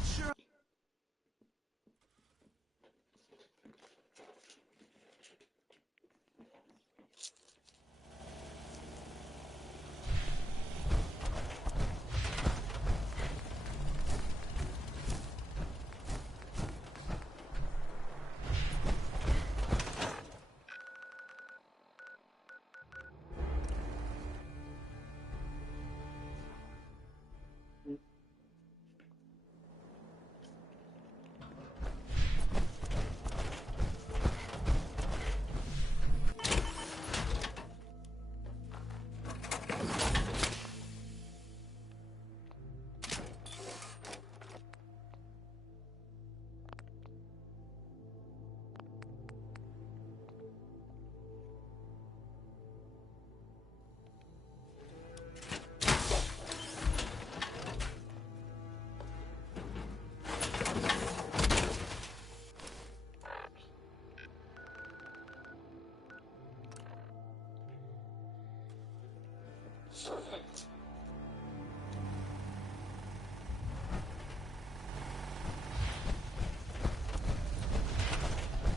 Not sure.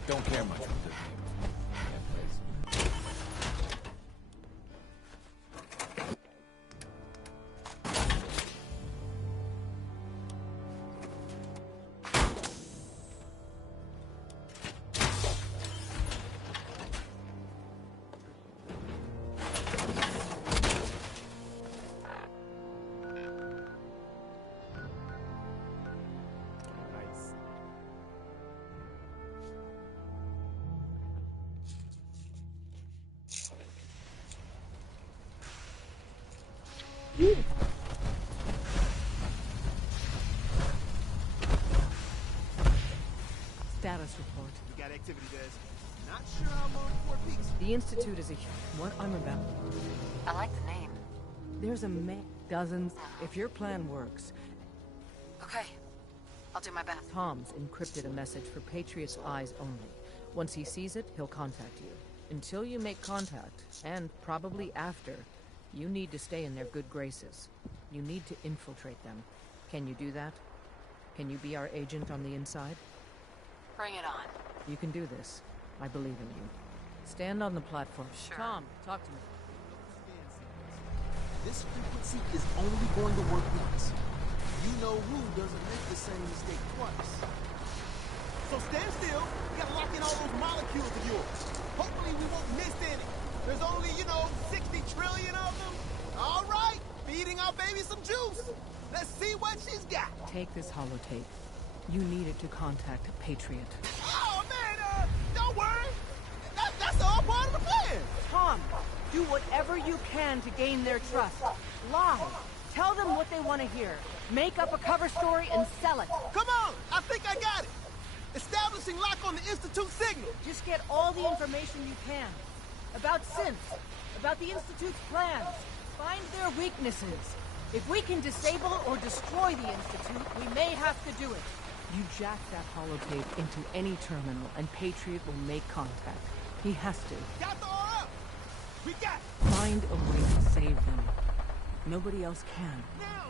Don't care much for this game. Status report. We got activity, Des. Not sure how long Four Peaks. The Institute is a... What I'm about... I like the name. There's dozens. If your plan works... Okay. I'll do my best. Tom's encrypted a message for Patriot's eyes only. Once he sees it, he'll contact you. Until you make contact, and probably after, you need to stay in their good graces. You need to infiltrate them. Can you do that? Can you be our agent on the inside? Bring it on. You can do this. I believe in you. Stand on the platform. Sure. Tom, talk to me. This frequency is only going to work once. You know who doesn't make the same mistake twice. So stand still. We gotta lock in all those molecules of yours. Hopefully we won't miss any. There's only, 60 trillion of them. All right, feeding our baby some juice. Let's see what she's got. Take this holotape. You need it to contact Patriot. Oh, man, don't worry. That's all part of the plan. Tom, do whatever you can to gain their trust. Lie. Tell them what they want to hear. Make up a cover story and sell it. Come on, I think I got it. Establishing lock on the Institute signal. Just get all the information you can. About synths. About the Institute's plans. Find their weaknesses. If we can disable or destroy the Institute, we may have to do it. You jack that holotape into any terminal, and Patriot will make contact. He has to. Got the RF. We got it. Find a way to save them. Nobody else can. Now.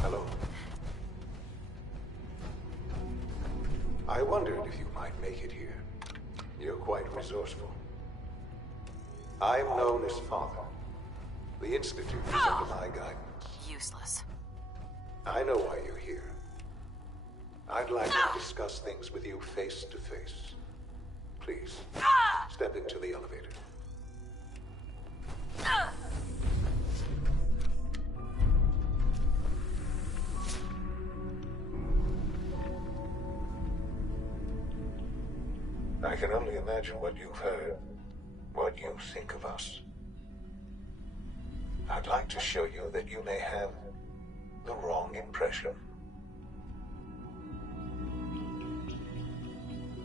Hello. I wondered if you might make it here. You're quite resourceful. I'm known as Father. The Institute is under my guidance. Useless. I know why you're here. I'd like to discuss things with you face to face. Please, step into the elevator. I can only imagine what you've heard, what you think of us. I'd like to show you that you may have the wrong impression.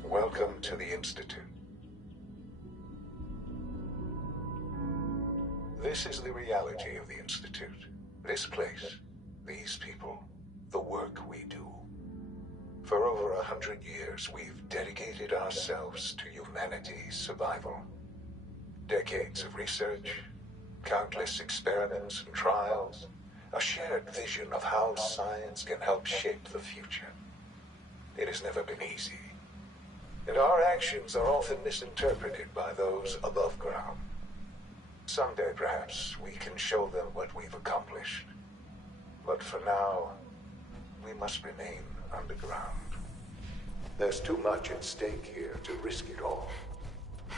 Welcome to the Institute. This is the reality of the Institute. This place, these people, the work we do. For over 100 years, we've dedicated ourselves to humanity's survival. Decades of research, countless experiments and trials, a shared vision of how science can help shape the future. It has never been easy, and our actions are often misinterpreted by those above ground. Someday, perhaps, we can show them what we've accomplished. But for now, we must remain underground. There's too much at stake here to risk it all.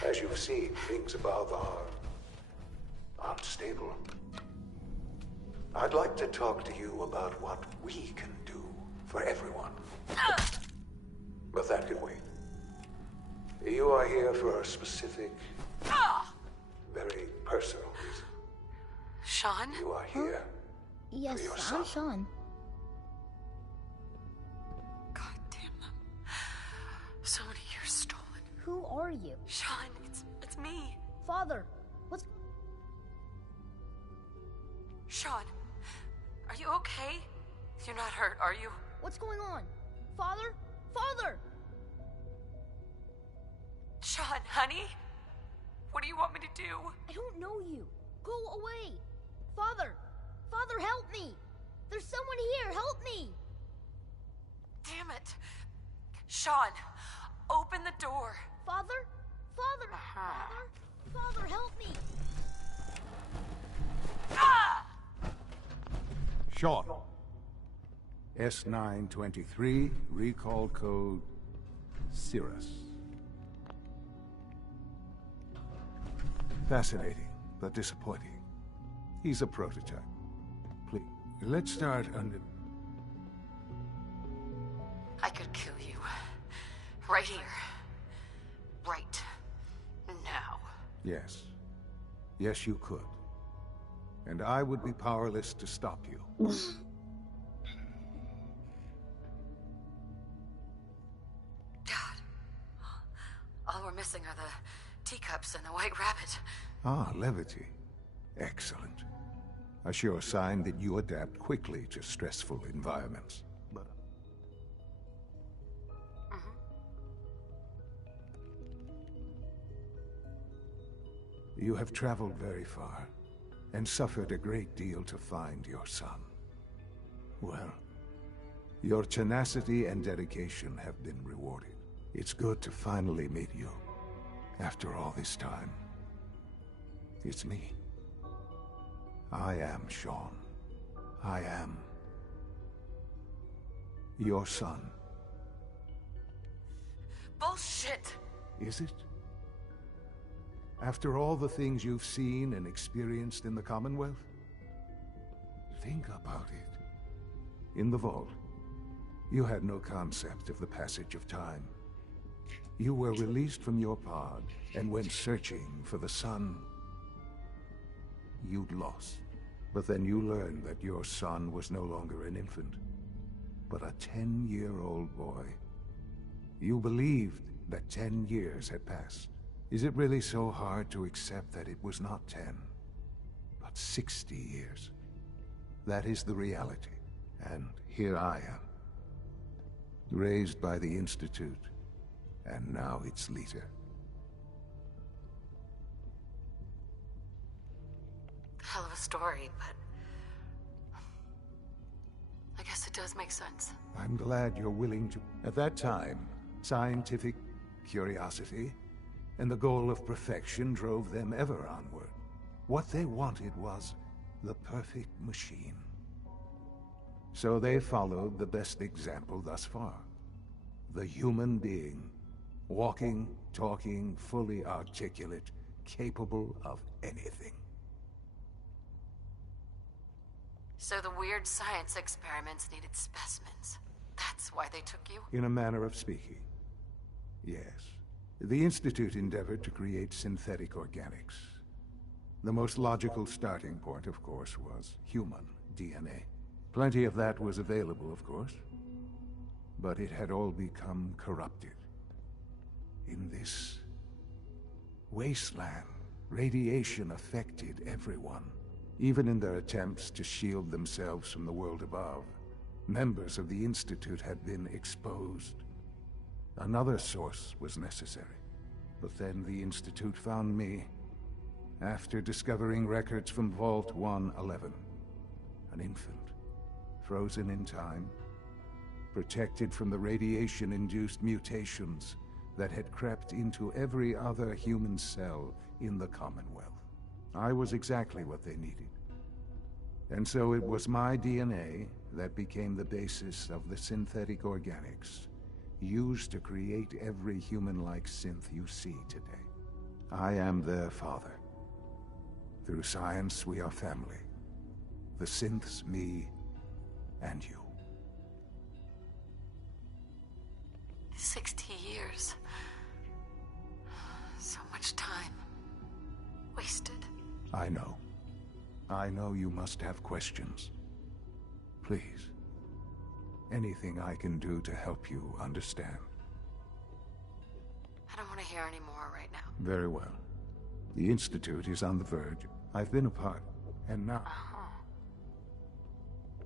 As you've seen, things above are unstable. I'd like to talk to you about what we can do for everyone. But that can wait. You are here for a specific, very personal reason. Sean? You are here Yes, for your I'm son. Sean. God damn them. So many years stolen. Who are you? Sean, it's me. Father, what's... Sean, are you okay? You're not hurt, are you? What's going on? Father? Father! Sean, honey? What do you want me to do? I don't know you. Go away. Father! Father, help me! There's someone here, help me! Damn it. Sean, open the door. Father? Father! Father? Father, help me! Ah! Sean. S923, recall code Cirrus. Fascinating, but disappointing. He's a prototype. Please, let's start under... I could kill you. Right here. Right now. Yes. Yes, you could. And I would be powerless to stop you. God. All we're missing are the teacups and the white rabbit. Ah, levity. Excellent. A sure sign that you adapt quickly to stressful environments. But you have traveled very far, and suffered a great deal to find your son. Well, your tenacity and dedication have been rewarded. It's good to finally meet you, after all this time. It's me. I am Sean. I am your son. Bullshit! Is it? After all the things you've seen and experienced in the Commonwealth? Think about it. In the vault, you had no concept of the passage of time. You were released from your pod and went searching for the son you'd lost. But then you learned that your son was no longer an infant, but a 10-year-old boy. You believed that 10 years had passed. Is it really so hard to accept that it was not 10, but 60 years? That is the reality. And here I am, raised by the Institute, and now its leader. Hell of a story, but I guess it does make sense. I'm glad you're willing to... At that time, scientific curiosity and the goal of perfection drove them ever onward. What they wanted was the perfect machine. So they followed the best example thus far. The human being. Walking, talking, fully articulate, capable of anything. So the weird science experiments needed specimens. That's why they took you? In a manner of speaking. Yes. The Institute endeavored to create synthetic organics. The most logical starting point, of course, was human DNA. Plenty of that was available, of course, but it had all become corrupted. In this wasteland, radiation affected everyone. Even in their attempts to shield themselves from the world above, members of the Institute had been exposed. Another source was necessary. But then the Institute found me, after discovering records from Vault 111. An infant, frozen in time, protected from the radiation-induced mutations that had crept into every other human cell in the Commonwealth. I was exactly what they needed. And so it was my DNA that became the basis of the synthetic organics used to create every human-like synth you see today. I am their father. Through science, we are family. The synths, me, and you. 60 years. So much time. Wasted. I know. I know you must have questions. Please. Anything I can do to help you understand. I don't want to hear any more right now. Very well. The Institute is on the verge. I've been a part, and now...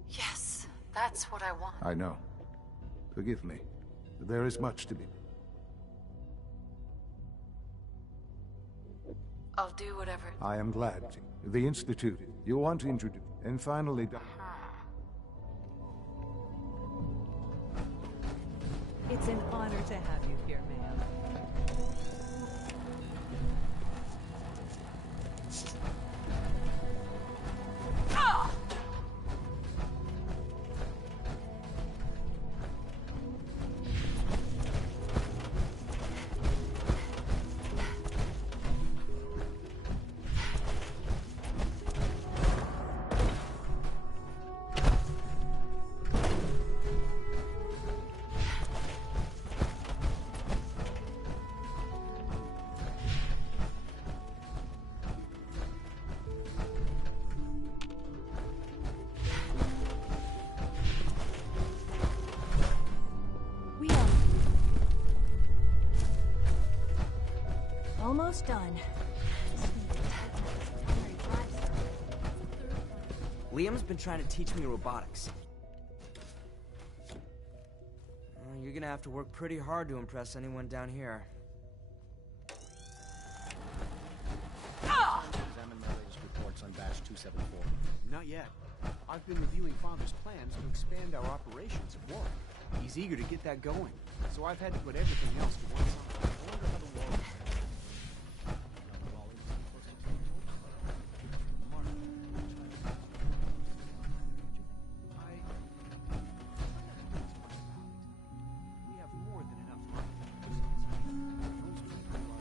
Yes, that's what I want. I know. Forgive me. There is much to be... I'll do whatever. I am glad. The Institute, you want to introduce... And finally... It's an honor to have you here, ma'am. Almost done. Liam's been trying to teach me robotics. You're gonna have to work pretty hard to impress anyone down here. Examine my latest reports on Batch 274. Not yet. I've been reviewing Father's plans to expand our operations at war. He's eager to get that going, so I've had to put everything else to one side. I wonder how the war... We have more than enough money. Those people are...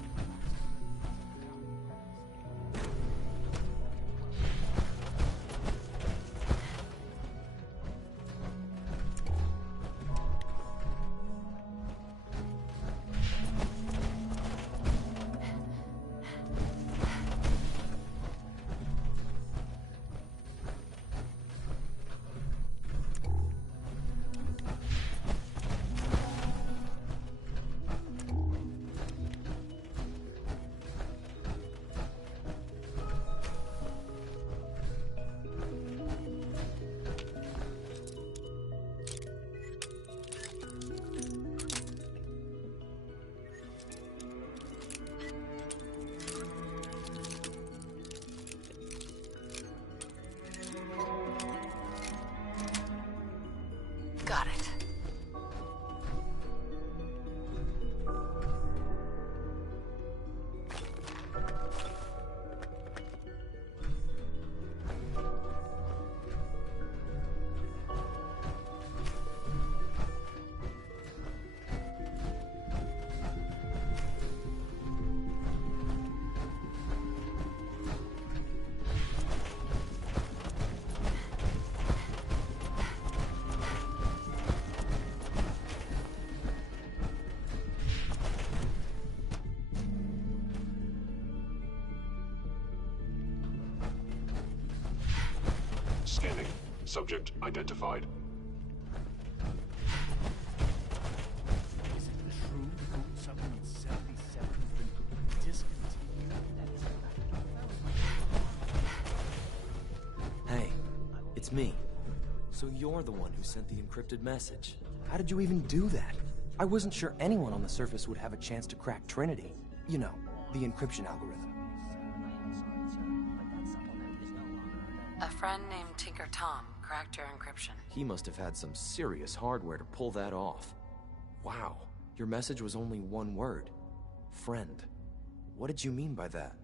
Subject identified. Is it true Food Supplement 77 has been discontinued? Hey, it's me. So you're the one who sent the encrypted message. How did you even do that? I wasn't sure anyone on the surface would have a chance to crack Trinity. You know, the encryption algorithm. A friend named Tinker Tom cracked your encryption. He must have had some serious hardware to pull that off. Wow, your message was only one word. Friend. What did you mean by that?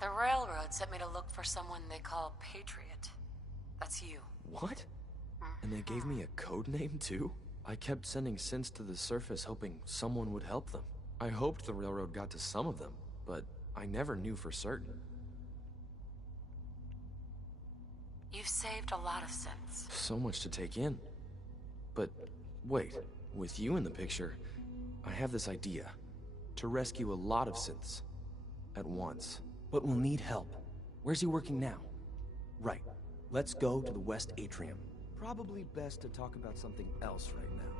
The Railroad sent me to look for someone they call Patriot. That's you. What? And they gave me a code name too? I kept sending synths to the surface hoping someone would help them. I hoped the Railroad got to some of them, but I never knew for certain. You've saved a lot of synths. So much to take in. But wait, with you in the picture, I have this idea. To rescue a lot of synths. At once. But we'll need help. Where's he working now? Right. Let's go to the West Atrium. Probably best to talk about something else right now.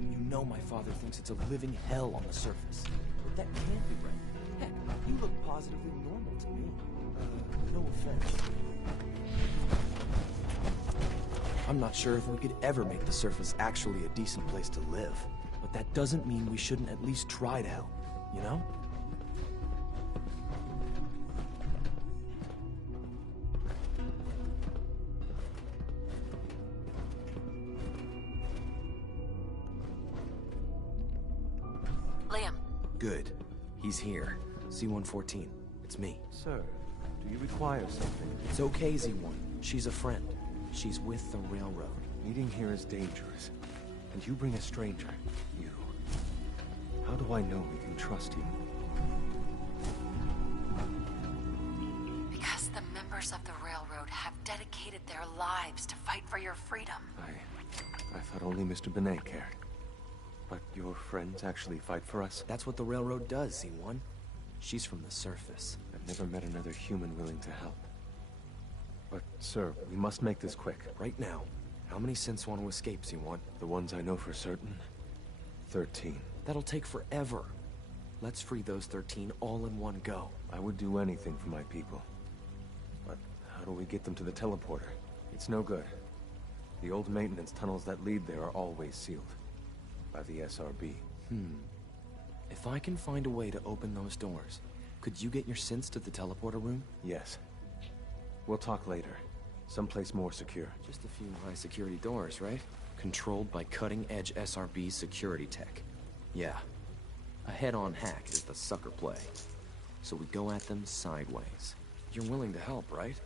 You know my father thinks it's a living hell on the surface. But that can't be right. Heck, you look positively normal to me. No offense. I'm not sure if we could ever make the surface actually a decent place to live. But that doesn't mean we shouldn't at least try to help, you know? Liam. Good. He's here. C-114. It's me. Sir, do you require something? It's okay, Z1. She's a friend. She's with the Railroad. Meeting here is dangerous. And you bring a stranger. You. How do I know we can trust you? Because the members of the Railroad have dedicated their lives to fight for your freedom. I thought only Mr. Benet cared. But your friends actually fight for us? That's what the Railroad does, Z1. She's from the surface. I've never met another human willing to help. But, sir, we must make this quick. Right now, how many synths want to escape, Z1? The ones I know for certain? 13. That'll take forever. Let's free those 13 all in one go. I would do anything for my people. But how do we get them to the teleporter? It's no good. The old maintenance tunnels that lead there are always sealed. By the SRB. If I can find a way to open those doors, could you get your synths to the teleporter room? Yes. We'll talk later. Someplace more secure. Just a few high-security doors, right? Controlled by cutting-edge SRB security tech. Yeah. A head-on hack is the sucker play. So we go at them sideways. You're willing to help, right?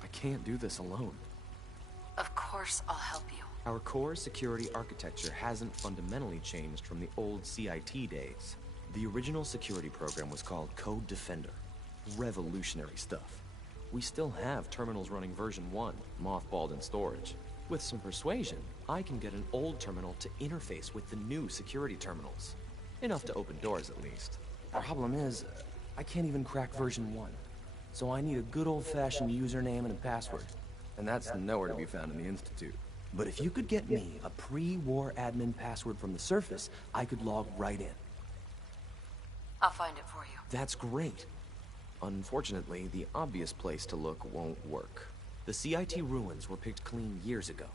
I can't do this alone. Of course I'll help you. Our core security architecture hasn't fundamentally changed from the old CIT days. The original security program was called Code Defender. Revolutionary stuff. We still have terminals running version 1, mothballed in storage. With some persuasion, I can get an old terminal to interface with the new security terminals. Enough to open doors, at least. Problem is, I can't even crack version 1. So I need a good old-fashioned username and a password. And that's nowhere to be found in the Institute. But if you could get me a pre-war admin password from the surface, I could log right in. I'll find it for you. That's great. Unfortunately, the obvious place to look won't work. The CIT ruins were picked clean years ago,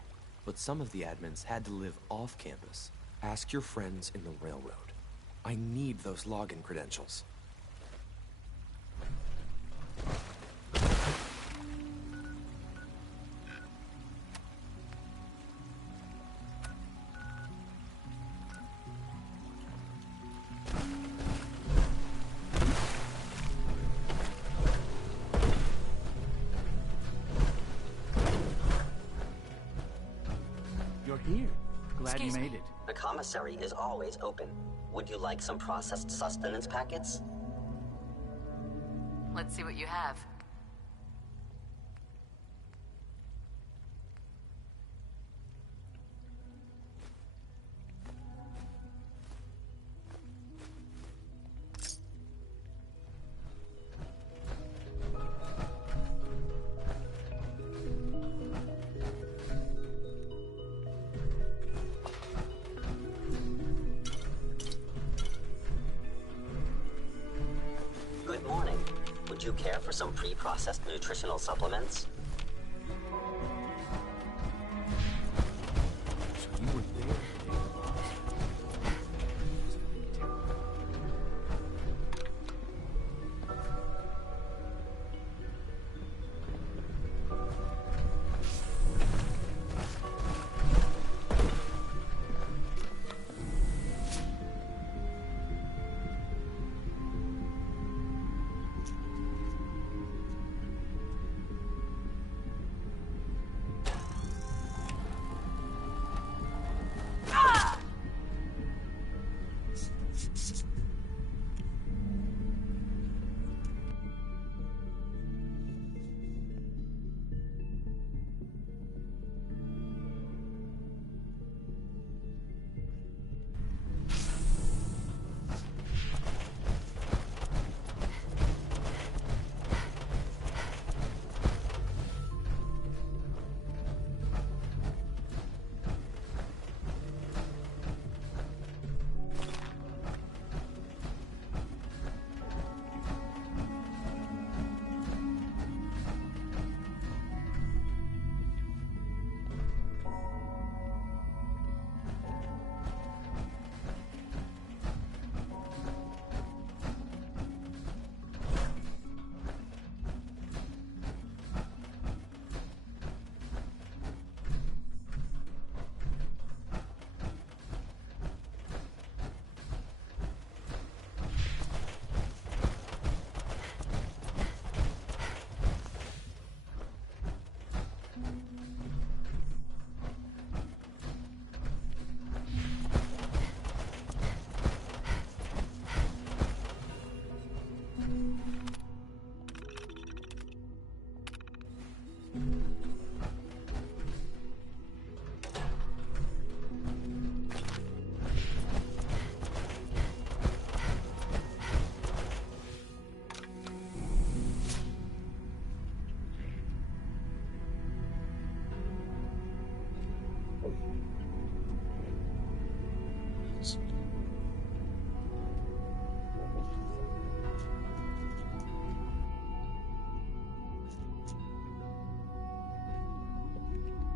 but some of the admins had to live off campus. Ask your friends in the Railroad. I need those login credentials. You're here. Glad you made it. The commissary is always open. Would you like some processed sustenance packets? Let's see what you have. care for some pre-processed nutritional supplements? So you were there.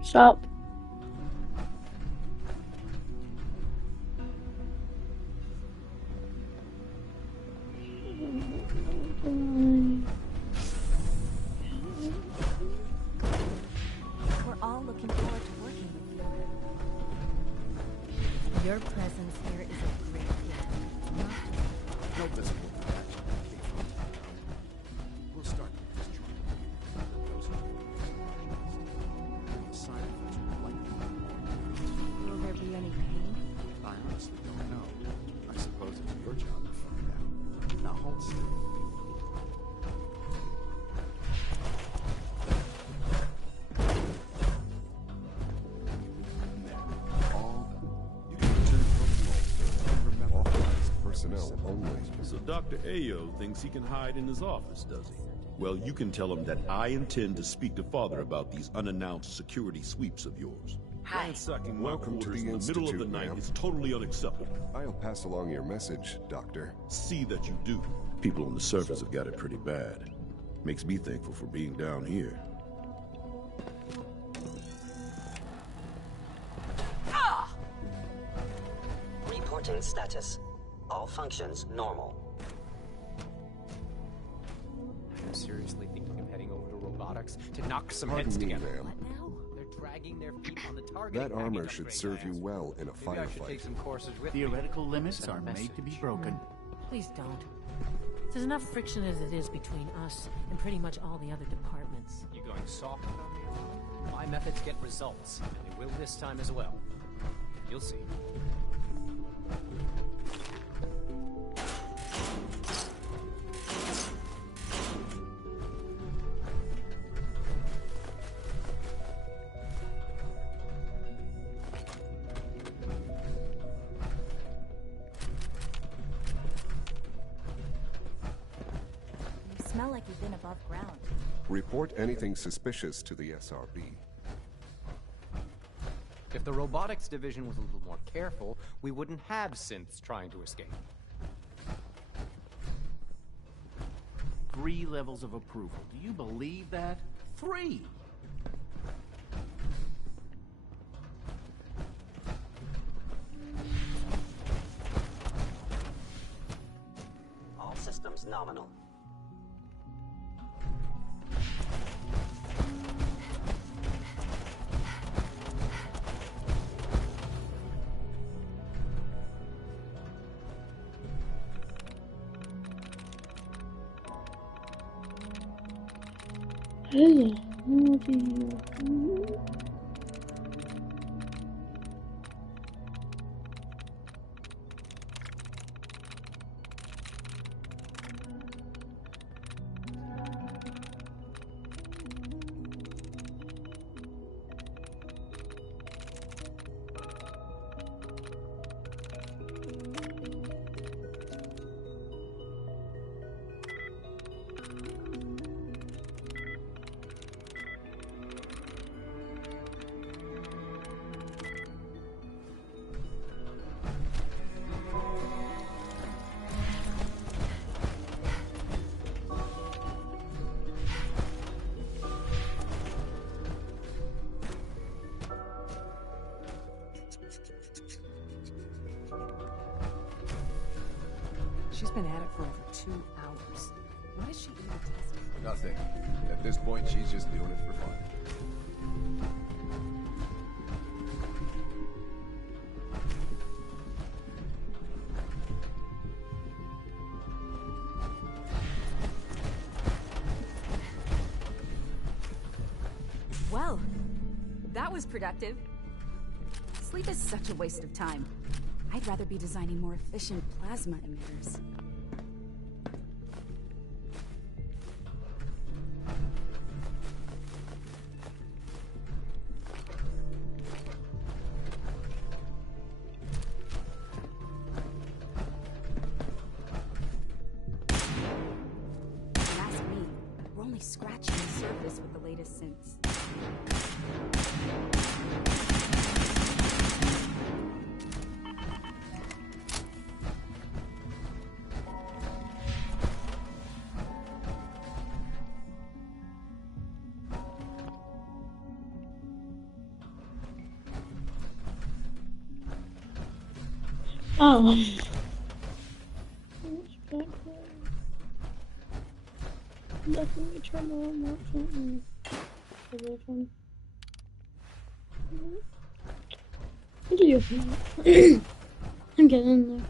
Stop. We're all looking forward to working with you. Your presence here is a great gift. No visible reaction. We'll start with this joint. The side effects are likely. Will there be any pain? I honestly don't know. I suppose it's your job to find out. Now hold still. Personnel only. So Dr. Ayo thinks he can hide in his office, does he? Well, you can tell him that I intend to speak to Father about these unannounced security sweeps of yours. Ransacking my Welcome to quarters the in the middle of the Institute, night ma'am. is totally unacceptable. I'll pass along your message, Doctor. See that you do. People on the surface have got it pretty bad. Makes me thankful for being down here. Reporting status. All functions normal. I'm seriously thinking of heading over to robotics to knock some Pardon heads me, together. ma'am. They're dragging their feet on the target. That armor should serve you well in a Maybe I should take firefight. some courses with Theoretical me. limits Send a are made to be message. broken. Please don't. There's enough friction as it is between us and pretty much all the other departments. You going soft on me? My methods get results, and they will this time as well. You'll see. You smell like you've been above ground. Report anything suspicious to the SRB. If the robotics division was a little more careful, we wouldn't have synths trying to escape. 3 levels of approval. Do you believe that? 3! All systems nominal. She's been at it for over 2 hours. What is she even testing? Nothing. At this point, she's just doing it for fun. Well, that was productive. Sleep is such a waste of time. I'd rather be designing more efficient plasma emitters. Don't ask me. We're only scratching the surface with the latest synths. Oh. Definitely turn on that something. What do you think? I'm getting there.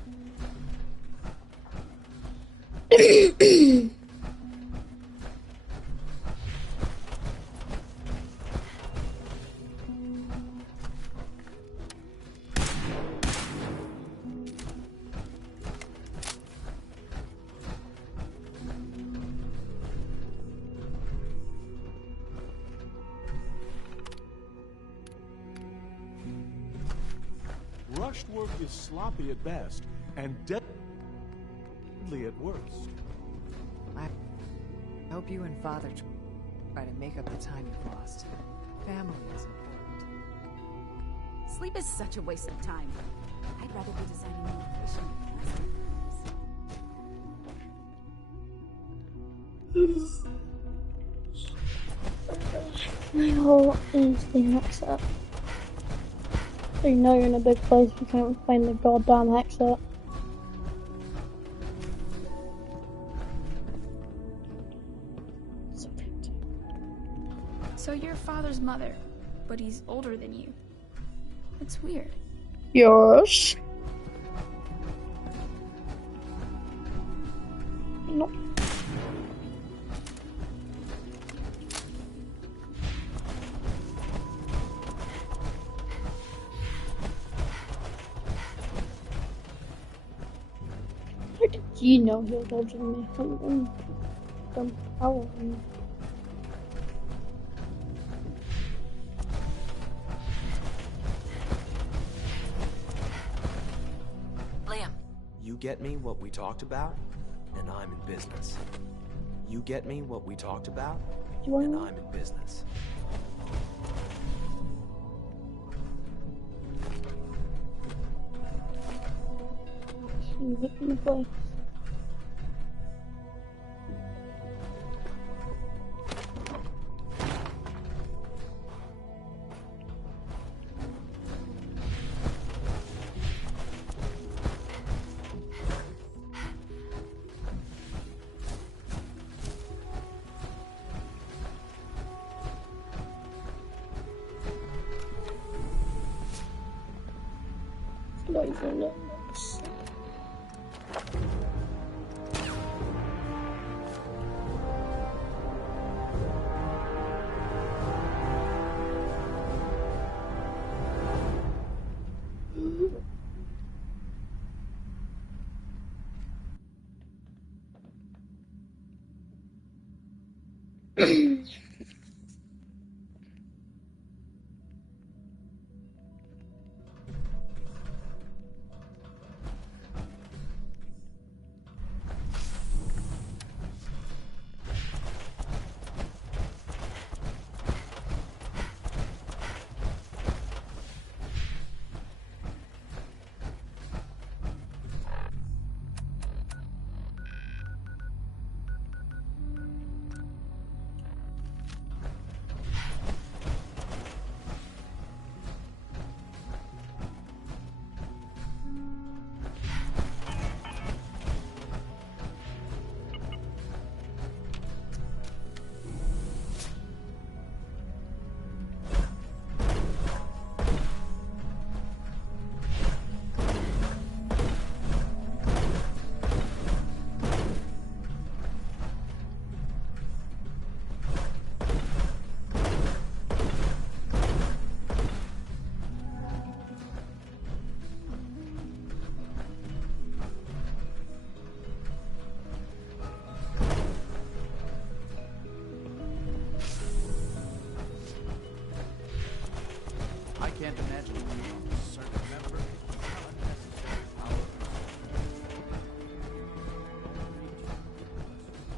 Rushed work is sloppy at best, and deadly at worst. I hope you and Father try to make up the time you've lost. Family is important. Sleep is such a waste of time. I'd rather be designing more efficient plasma. My hole is the exit. So you know you're in a big place, you can't find the goddamn exit. So you're Father's mother, but he's older than you. That's weird. Yours? Nope. How did you know he was older than me? How old are you? Liam. You get me what we talked about, and I'm in business. You get me what we talked about, and I'm in business. Look in the place. Not even know. I can't imagine being on a certain member of unnecessary power.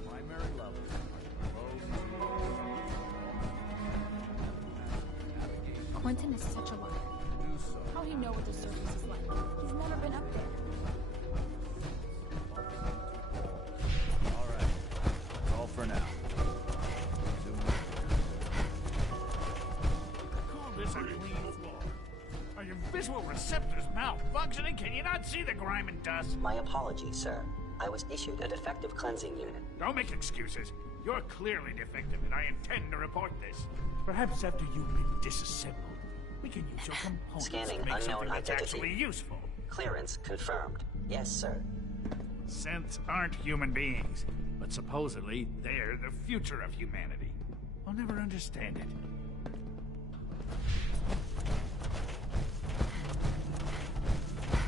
Primary level. Quentin is such a liar. How'd he know what the surface is like? He's never been up there. All right. That's all for now. Call this a clean floor. Are your visual receptors malfunctioning? Can you not see the grime and dust? My apologies, sir. I was issued a defective cleansing unit. Don't make excuses. You're clearly defective, and I intend to report this. Perhaps after you've been disassembled, we can use your components Scanning to make unknown something that's identity. actually useful. Clearance confirmed. Yes, sir. Synths aren't human beings, but supposedly they're the future of humanity. I'll never understand it.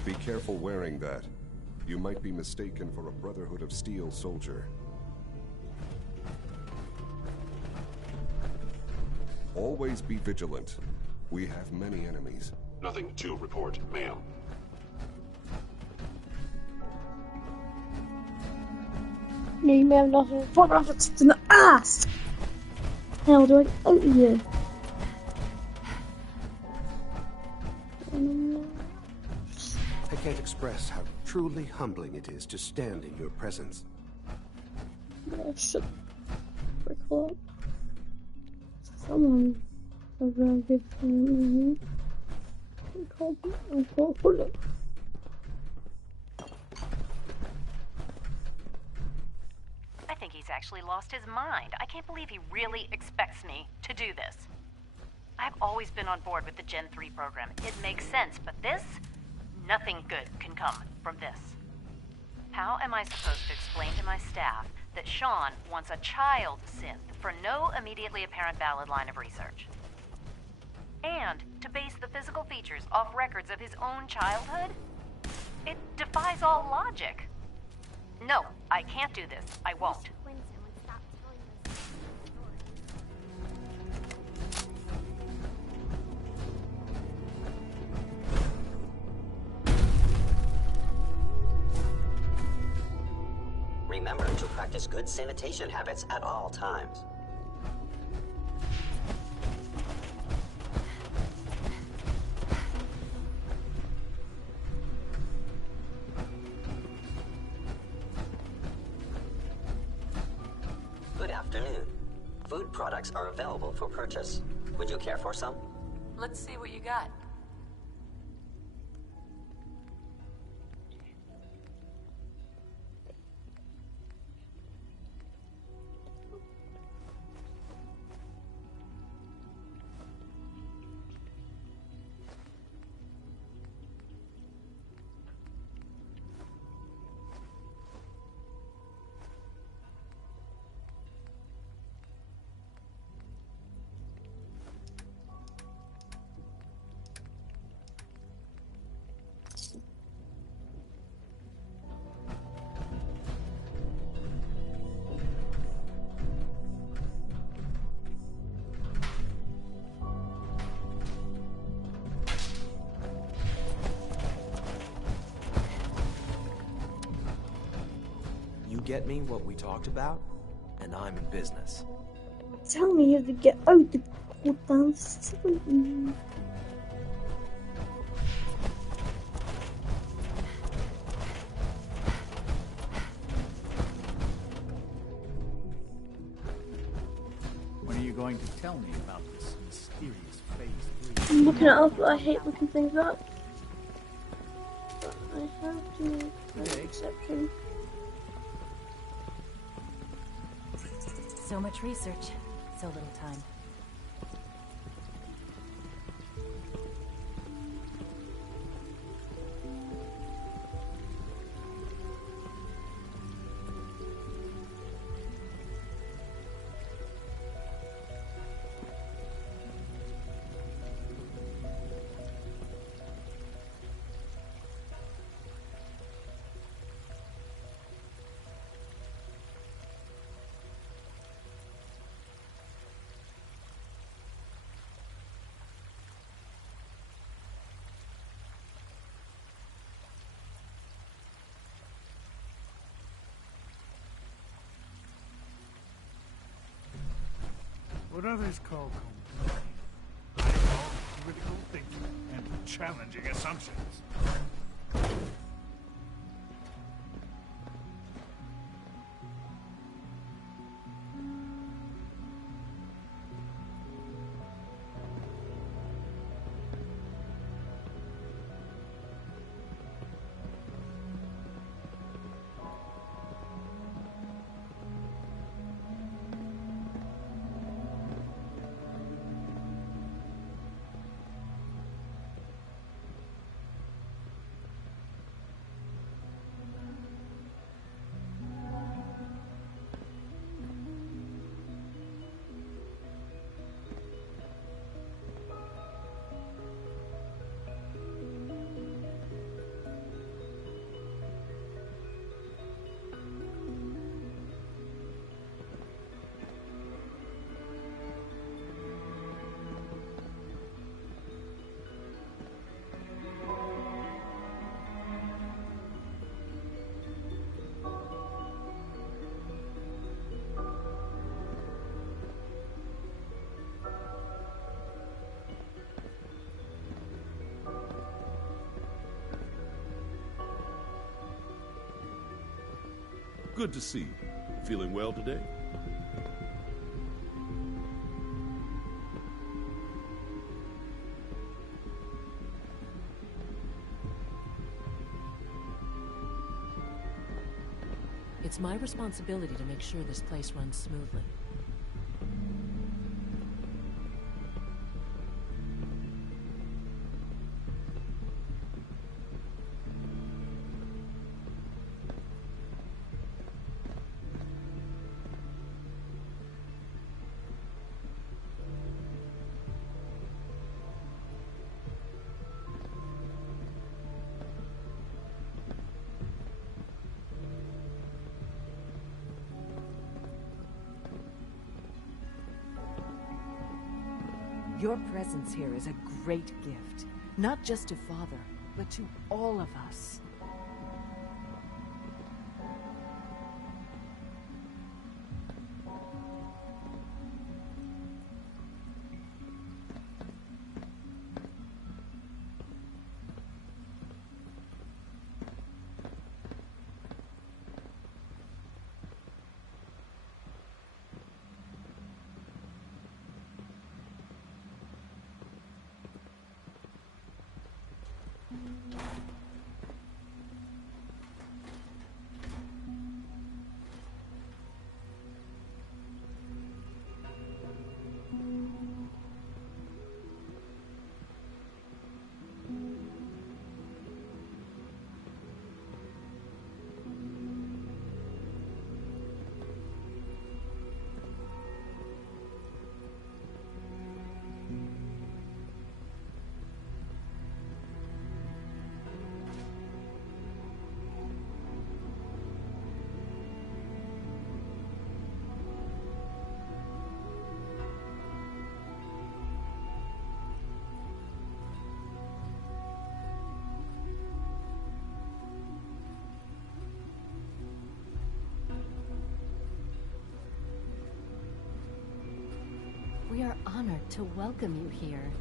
Be careful wearing that. You might be mistaken for a Brotherhood of Steel soldier. Always be vigilant. We have many enemies. Nothing to report, ma'am. Yeah, you may have nothing. Fuck off, it's in the ass! Hell, do I get out of here? I can't express how truly humbling it is to stand in your presence. Yeah, shut the frick up. Someone around here for me. I can't pull it. I think he's actually lost his mind. I can't believe he really expects me to do this. I've always been on board with the Gen 3 program. It makes sense, but this? Nothing good can come from this. How am I supposed to explain to my staff that Sean wants a child synth for no immediately apparent valid line of research? And to base the physical features off records of his own childhood? It defies all logic. No, I can't do this. I won't. Remember to practice good sanitation habits at all times. Good afternoon. Food products are available for purchase. Would you care for some? Let's see what you got. get me what we talked about, and I'm in business. Tell me you have to get out the goddamn city. When are you going to tell me about this mysterious Phase 3? I'm looking it up, but I hate looking things up. But I have to make an exception. So much research, so little time. What others call complaining, I call critical thinking and challenging assumptions. Good to see you. Feeling well today? It's my responsibility to make sure this place runs smoothly. Your presence here is a great gift, not just to Father, but to all of us. are honored to welcome you here.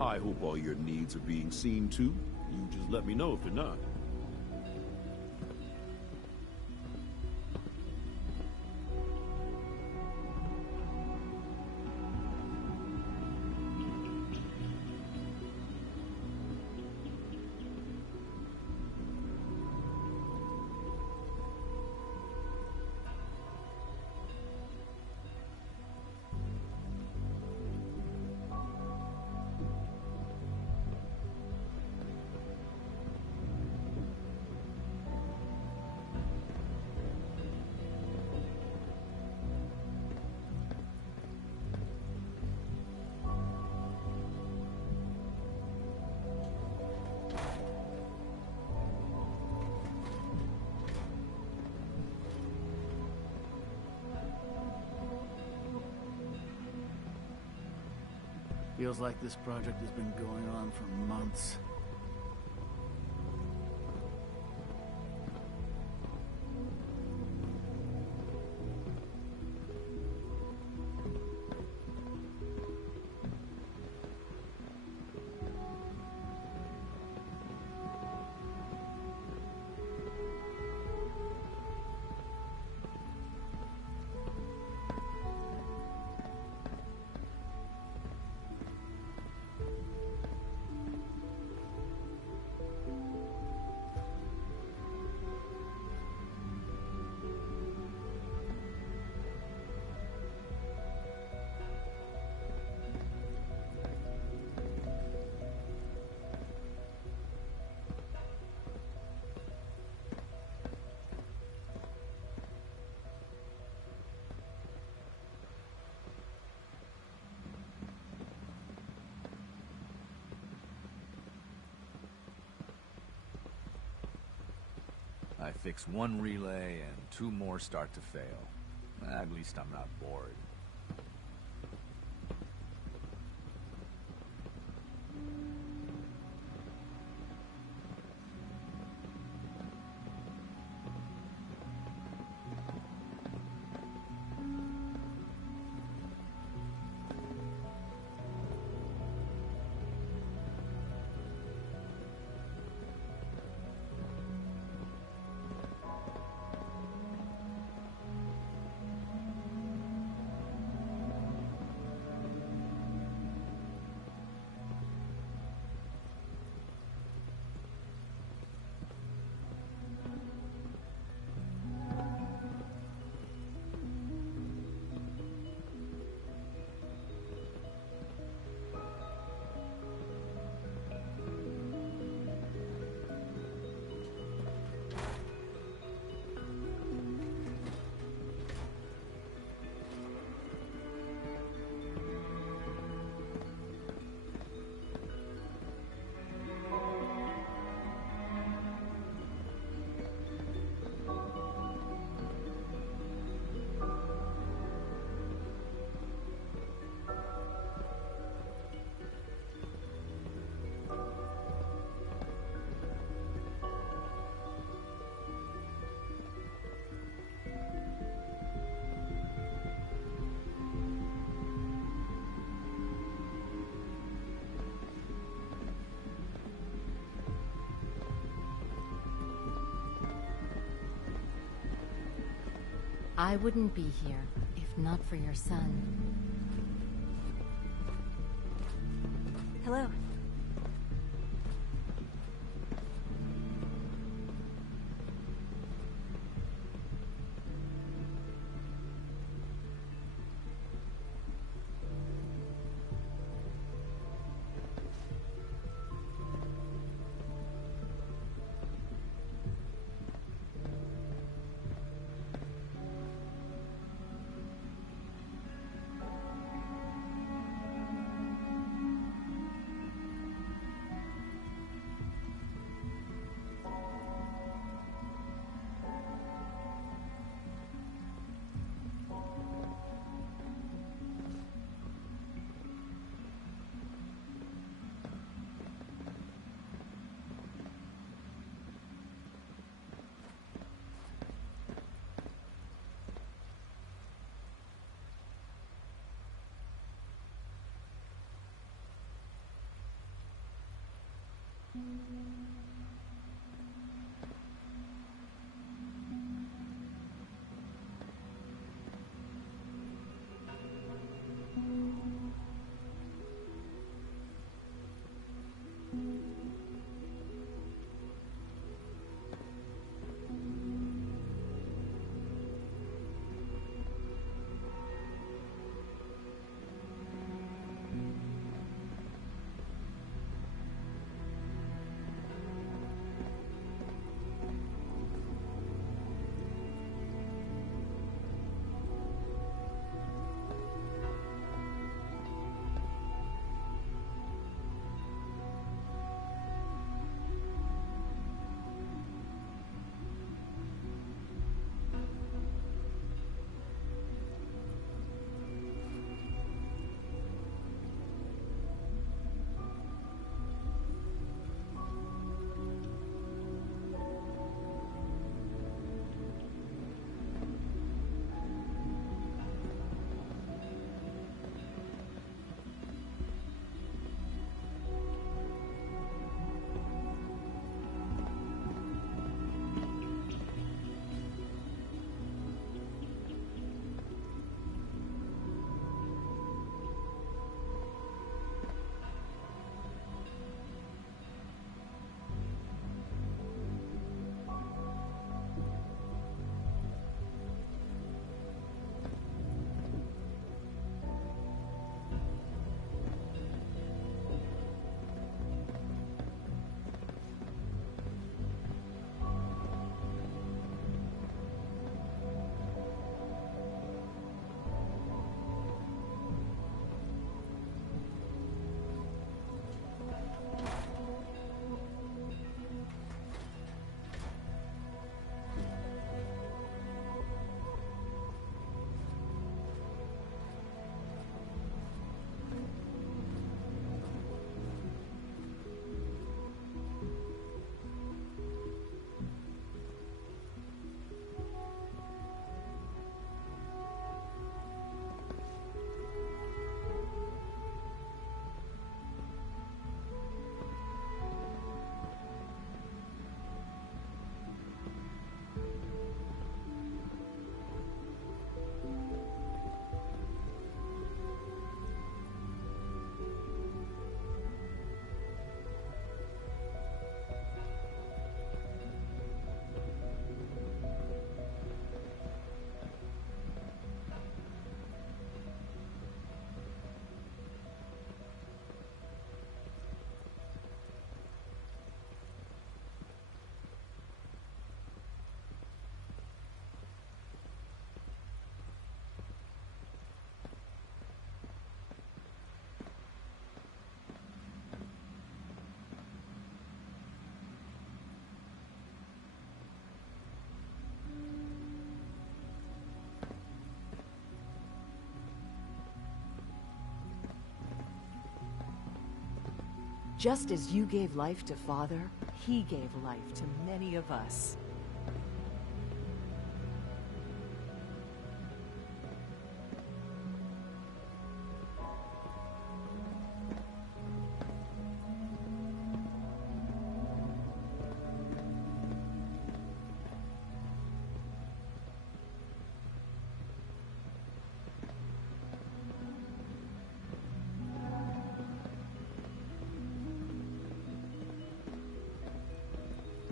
I hope all your needs are being seen to. You just let me know if they're not. Feels like this project has been going on for months. I fix one relay and 2 more start to fail. At least I'm not bored. I wouldn't be here if not for your son. Hello. Just as you gave life to Father, he gave life to many of us.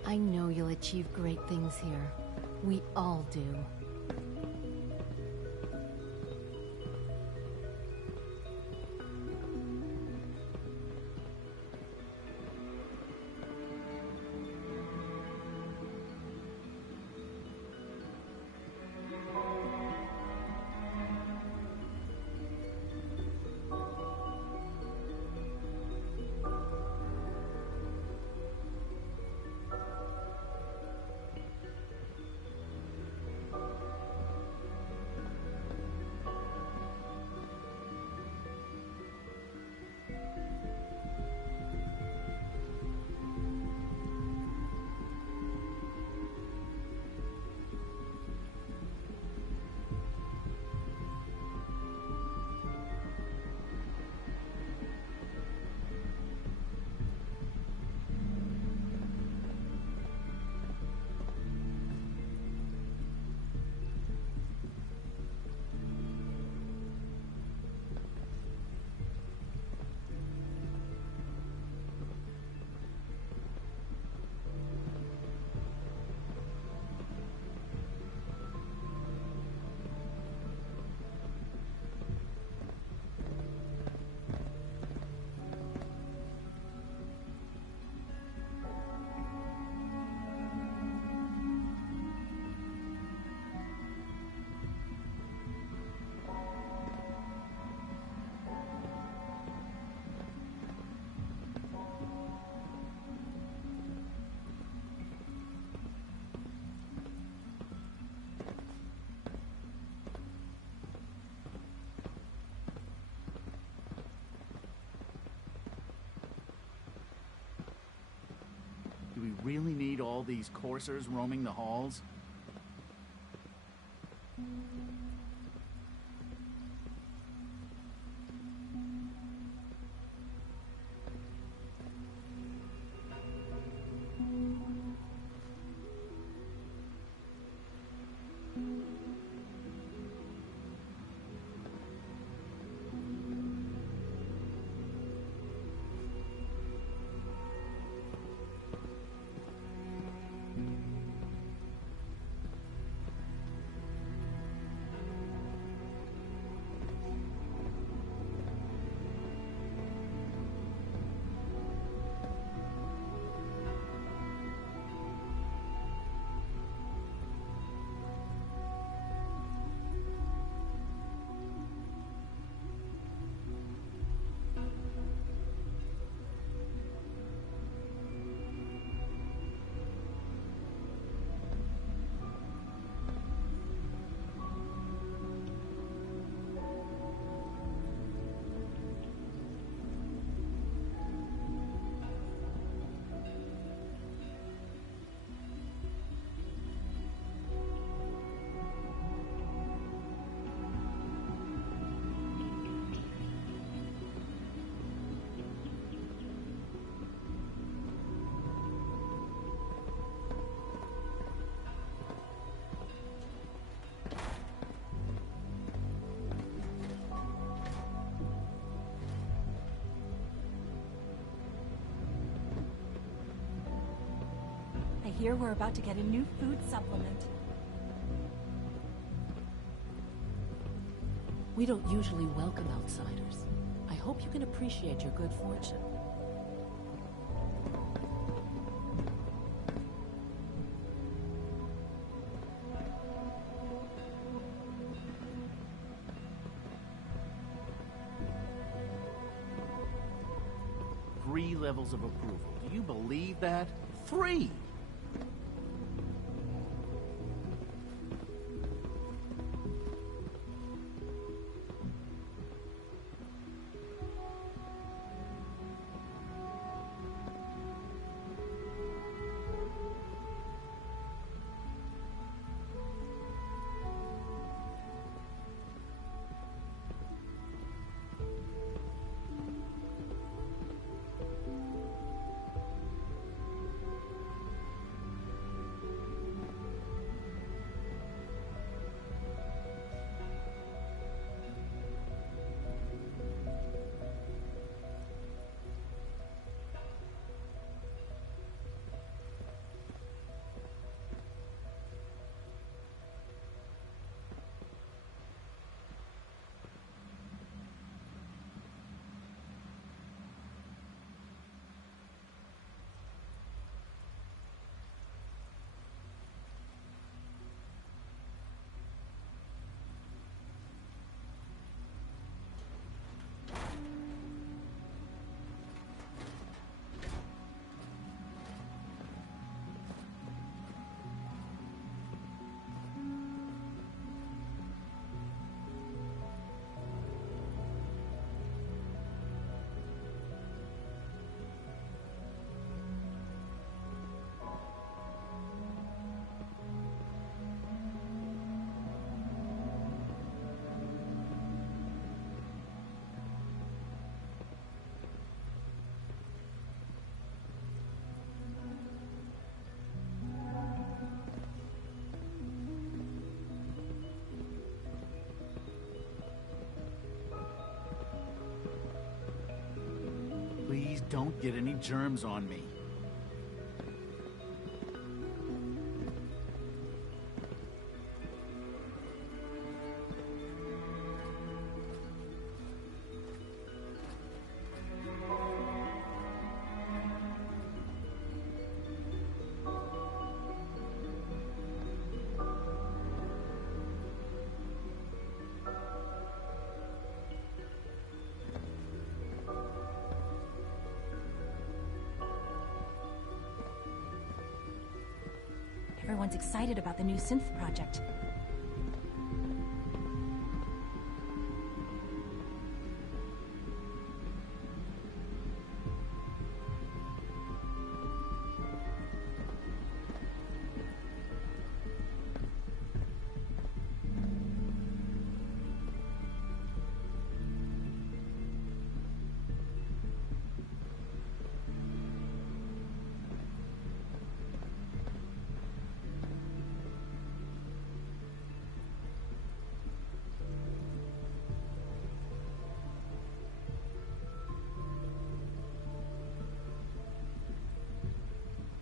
I know you'll achieve great things here. We all do. all these coursers roaming the halls? I hear we're about to get a new food supplement. We don't usually welcome outsiders. I hope you can appreciate your good fortune. Three levels of approval. Do you believe that? 3! Please don't get any germs on me. Everyone's excited about the new synth project.